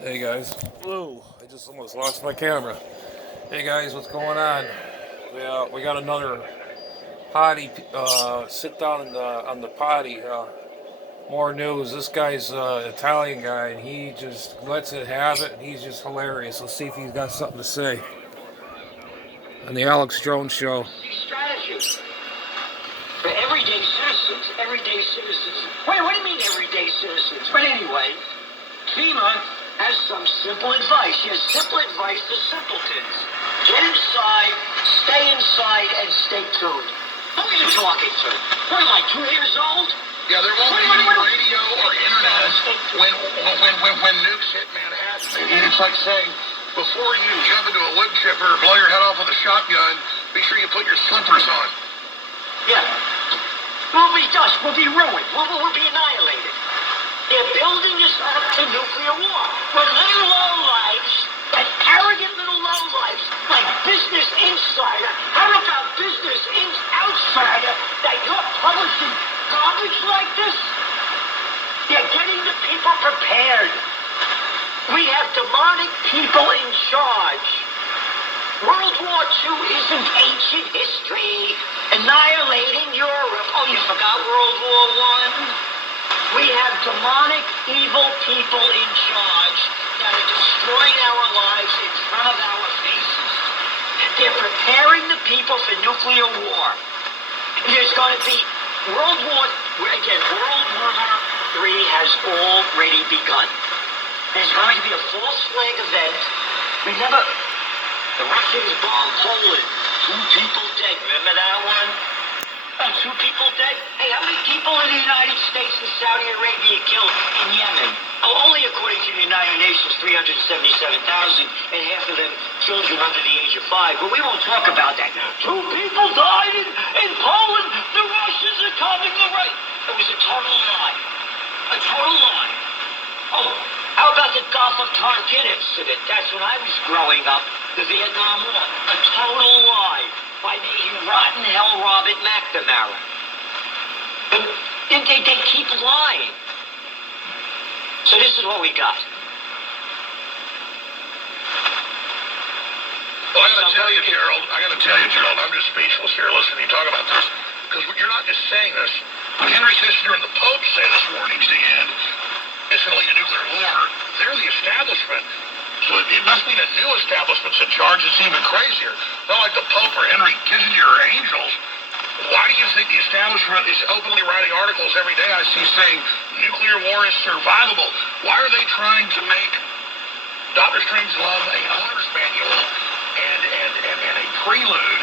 Hey guys. Whoa, I just almost lost my camera. Hey guys, what's going on? We got another potty, sit down on the potty. More news. This guy's Italian guy, and he just lets it have it, and he's just hilarious. Let's see if he's got something to say on the Alex Jones Show. Strategy for everyday citizens. Wait, what do you mean everyday citizens? But anyway, FEMA has some simple advice. She has simple advice to simpletons. Get inside, and stay tuned. Who are you talking to? What am I, 2 years old? Yeah, there won't be any radio or internet when nukes hit Manhattan. It's like saying, before you jump into a wood chipper or blow your head off with a shotgun, be sure you put your slippers on. Yeah. We'll be dust. We'll be ruined. We'll be annihilated. They're building us up to nuclear war. When little lowlifes, like arrogant little lowlifes, like Business Insider, how about Business Outsider, that you're publishing garbage like this? You're getting the people prepared. We have demonic people in charge. World War II isn't ancient history. Annihilating Europe. Oh, you forgot World War I? We have demonic, evil people in charge that are destroying our lives in front of our faces. They're preparing the people for nuclear war. There's going to be World War III has already begun. There's going to be a false flag event. Remember, the Russians bombed Poland. 2 people dead. Remember that one? 2 people dead? Hey, how many people in the United States and Saudi Arabia killed in Yemen? Oh, only according to the United Nations, 377,000, and half of them children under the age of 5. But we won't talk about that. 2 people died in Poland. The Russians are coming. Right. It was a total lie. A total lie. Oh, how about the Gulf of Tonkin incident? That's when I was growing up. The Vietnam War. A total lie by the rotten hell Robert McNamara. They keep lying. So this is what we got. Well, I gotta tell you, Gerald, I'm just speechless here listening to you talk about this. Because you're not just saying this. When Henry Kissinger and the Pope say this war needs to end, it's going to lead to nuclear war. They're the establishment. So it must be the new establishment's in charge. It's even crazier. Not like the Pope or Henry Kissinger or angels. Why do you think the establishment is openly writing articles every day I see saying nuclear war is survivable? Why are they trying to make Dr. Strangelove a owner's manual and a prelude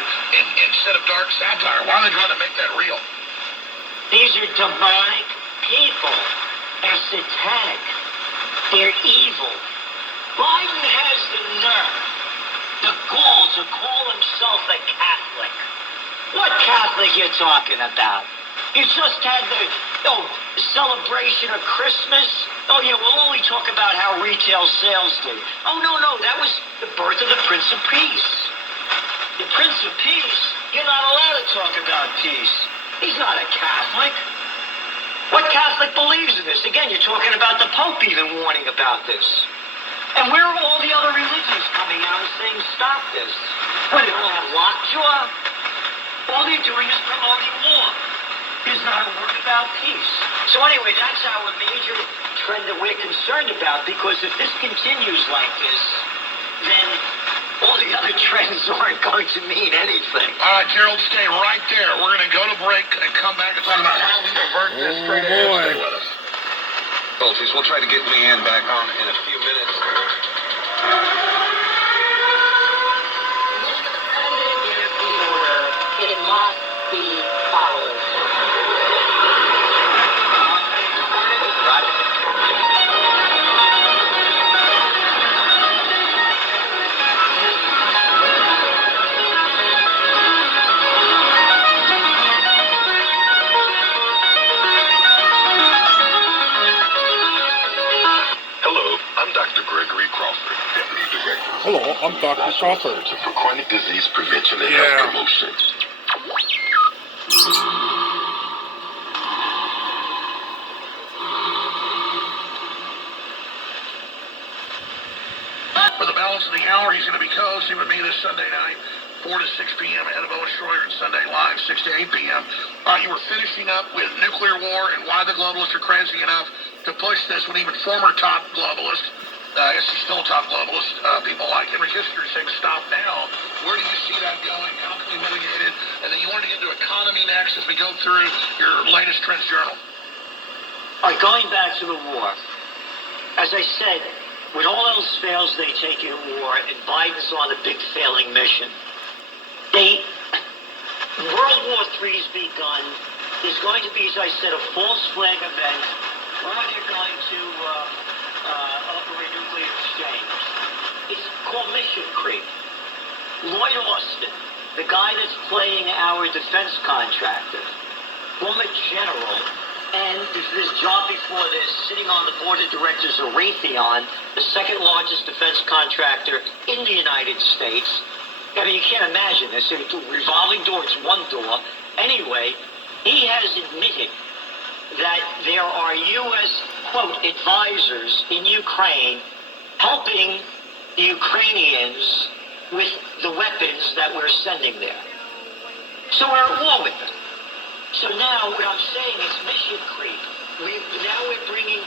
instead of dark satire? Why are they trying to make that real? These are demonic people. They're satanic. They're evil. Biden has the nerve, the gall to call himself a Catholic. What Catholic you talking about? You just had the celebration of Christmas. Oh yeah, we'll only talk about how retail sales did. Oh no, that was the birth of the Prince of Peace. The Prince of Peace, you're not allowed to talk about peace. He's not a Catholic. What Catholic believes in this? Again, you're talking about the Pope even warning about this. And where are all the other religions coming out and saying stop this? What, they all have lockjaw? All they're doing is promoting war. There's not a word about peace. So anyway, that's our major trend that we're concerned about, because if this continues like this, then all the other trends aren't going to mean anything. All right, Gerald, stay right there. We're going to go to break and come back and talk about how we avert this straight ahead. Stay with us. Apologies, we'll try to get Leanne back on in a few minutes. It must be followed. Hello, I'm Dr. Gregory Crawford, Deputy Director Hello, I'm Dr. Crawford. Center for Chronic Disease Prevention and Yeah. Health Promotion. balance of the hour, he's going to be co-hosting with me this Sunday night, 4 to 6 p.m. ahead of Owen Schroyer, and Sunday Live, 6 to 8 p.m. You were finishing up with nuclear war and why the globalists are crazy enough to push this when even former top globalists, I guess he's still a top globalist, people like Henry Kissinger saying stop now. Where do you see that going? How can we mitigate it? And then you wanted to get into economy next as we go through your latest Trends Journal. All right, going back to the war. As I said, when all else fails, they take you to war, and Biden's on a big failing mission. World War III's begun. There's going to be, as I said, a false flag event where they're going to offer a nuclear exchange. It's called mission creep. Lloyd Austin, the guy that's playing our defense contractor, former general, and this job before this, sitting on the board of directors of Raytheon, the second largest defense contractor in the United States. I mean, you can't imagine this. It's a revolving door, it's one door. Anyway, he has admitted that there are U.S., quote, advisors in Ukraine helping the Ukrainians with the weapons that we're sending there. So we're at war with them. So now what I'm saying is mission creep. Now we're bringing,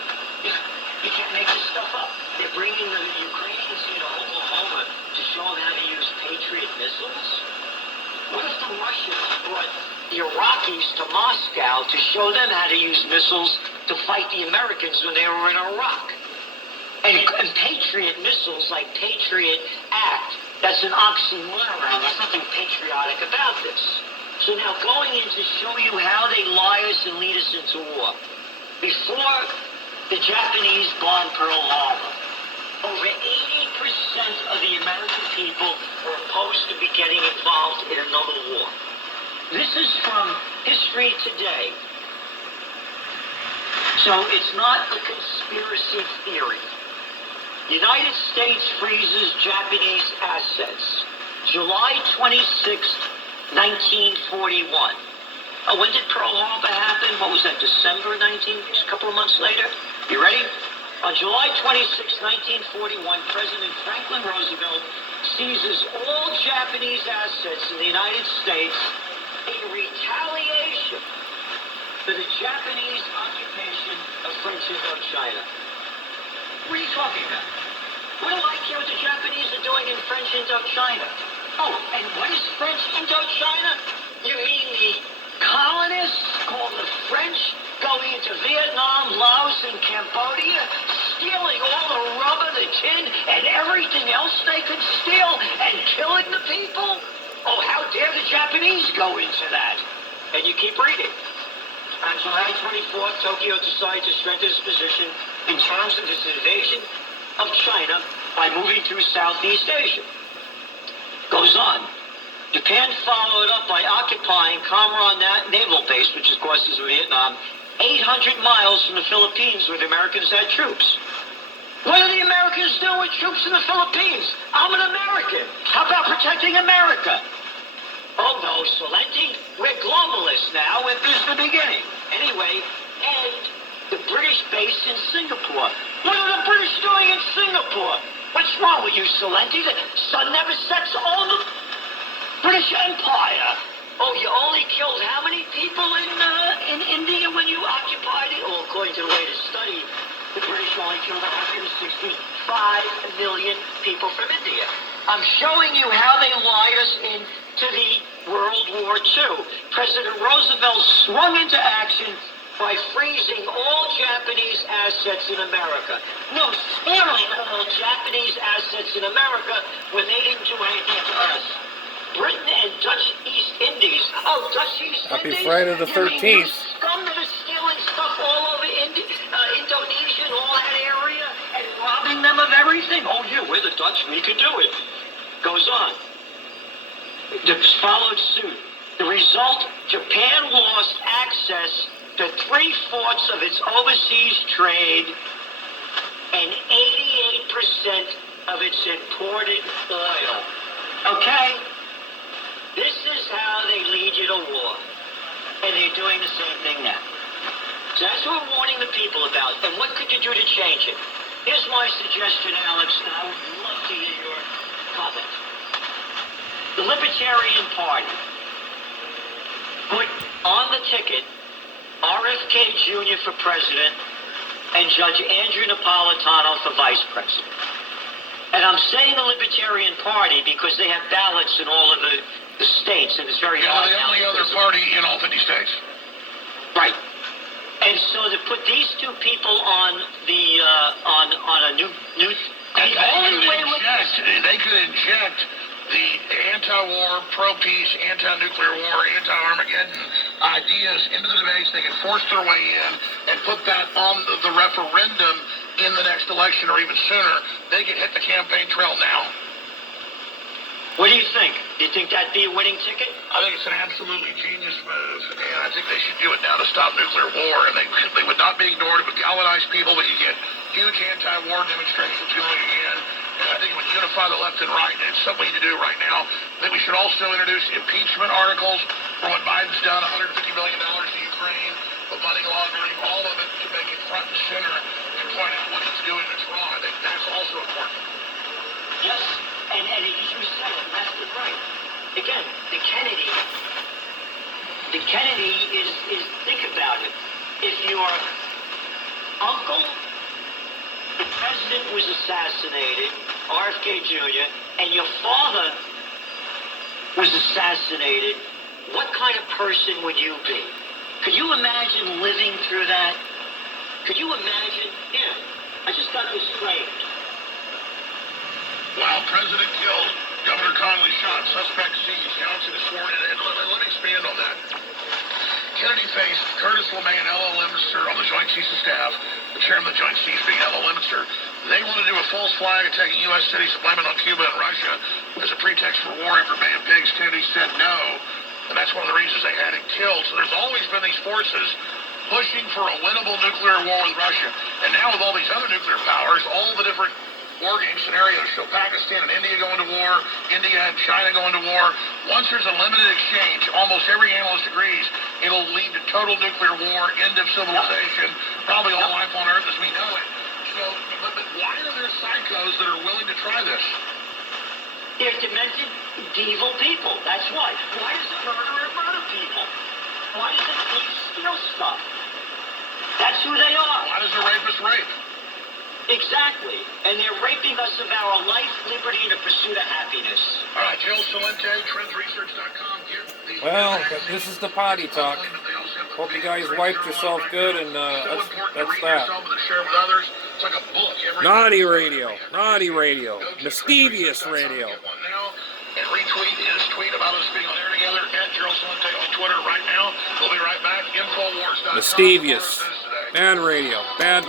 you can't make this stuff up. They're bringing the Ukrainians into Oklahoma to show them how to use Patriot missiles. What if the Russians brought the Iraqis to Moscow to show them how to use missiles to fight the Americans when they were in Iraq? And Patriot missiles, like Patriot Act, that's an oxymoron. There's nothing patriotic about this. So now going in to show you how they lie us and lead us into war. Before the Japanese bombed Pearl Harbor, over 80% of the American people were opposed to be getting involved in another war. This is from History Today. So it's not a conspiracy theory. United States freezes Japanese assets. July 26th, 1941. When did Pearl Harbor happen? What was that, December 19th? A couple of months later? You ready? On July 26, 1941, President Franklin Roosevelt seizes all Japanese assets in the United States in retaliation for the Japanese occupation of French Indochina. What are you talking about? What do I care what the Japanese are doing in French Indochina? Oh, and what is French Indochina? You mean the colonists called the French going into Vietnam, Laos, and Cambodia, stealing all the rubber, the tin, and everything else they could steal, and killing the people? Oh, how dare the Japanese go into that? And you keep reading. On July 24th, Tokyo decided to strengthen its position in terms of its invasion of China by moving through Southeast Asia. Goes on. Japan followed up by occupying Comoron Naval Base, which of course is in Vietnam, 800 miles from the Philippines where the Americans had troops. What are the Americans doing with troops in the Philippines? I'm an American. How about protecting America? Oh no, Salenti, we're globalists now, and this is the beginning. Anyway, and the British base in Singapore. What are the British doing in Singapore? What's wrong with you, Salenti? The sun never sets on the British Empire. Oh, you only killed how many people in India when you occupied it? Well, according to the latest study, the British only killed 165 million people from India. I'm showing you how they lied us into the World War II. President Roosevelt swung into action by freezing all Japanese assets in America. No, sparing all Japanese assets in America when they didn't do anything to us. Britain and Dutch East Indies. Oh, Dutch East Happy Indies? Friday the 13th. Scum that are stealing stuff all over Indonesia and all that area and robbing them of everything. Oh, yeah, we're the Dutch. We can do it. Goes on. Followed suit. The result, Japan lost access to 3/4 of its overseas trade and 88% of its imported oil. Okay? This is how they lead you to war. And they're doing the same thing now. So that's what we're warning the people about. And what could you do to change it? Here's my suggestion, Alex, and I would love to hear your comment. The Libertarian Party put on the ticket RFK Jr. for president and Judge Andrew Napolitano for vice president. And I'm saying the Libertarian Party because they have ballots in all of the states, and it's very hard. Yeah, the only other party in all 50 states. Right. And so to put these two people on the on a new they could inject the anti-war, pro-peace, anti-nuclear war, anti-Armageddon ideas into the debates. They can force their way in and put that on the referendum in the next election or even sooner. They can hit the campaign trail now. What do you think? Do you think that'd be a winning ticket? I think it's an absolutely genius move, and I think they should do it now to stop nuclear war, and they would not be ignored. It would galvanize people. We could get huge anti-war demonstrations going again, and I think it would unify the left and right, and it's something we need to do right now. I think we should also introduce impeachment articles for what Biden's done, $150 billion to Ukraine, the money laundering, all of it to make it front and center and point out what he's doing that's wrong. I think that's also important. Yes, and as you said, that's the right. Again, the Kennedy is think about it. If your uncle, the president, was assassinated, RFK Jr., and your father was assassinated, what kind of person would you be? Could you imagine living through that? Could you imagine? Yeah, I just got this framed. Wow, President killed, Governor Connolly shot, suspect seized, Johnson is sworn in. And let me expand on that. Kennedy faced Curtis LeMay and Ella Lemonster on the Joint Chiefs of Staff, the chairman of the Joint Chiefs being Ella Lemonster. They wanted to do a false flag attacking U.S. cities and blame it on Cuba and Russia as a pretext for war and for Bay of Pigs. Kennedy said no, and that's one of the reasons they had him killed. So there's always been these forces pushing for a winnable nuclear war with Russia. And now with all these other nuclear powers, all the different war game scenarios show Pakistan and India going to war, India and China going to war. Once there's a limited exchange, almost every analyst agrees it'll lead to total nuclear war, end of civilization, probably all life on Earth as we know it. So, but why are there psychos that are willing to try this? They're demented, evil people. That's why. Why does a murderer murder people? Why does a thief steal stuff? That's who they are. Why does a rapist rape? Exactly. And they're raping us of our life, liberty, and the pursuit of happiness. All right, Jill Salente, trendsresearch.com. Well, this is the potty talk. Hope you guys wiped yourself good, and that's that. Naughty radio, mischievous radio. And retweet his tweet about us being on air together at Gerald Salente on Twitter right now. We'll be right back. Infowars.com. Mischievous. Bad radio. Bad.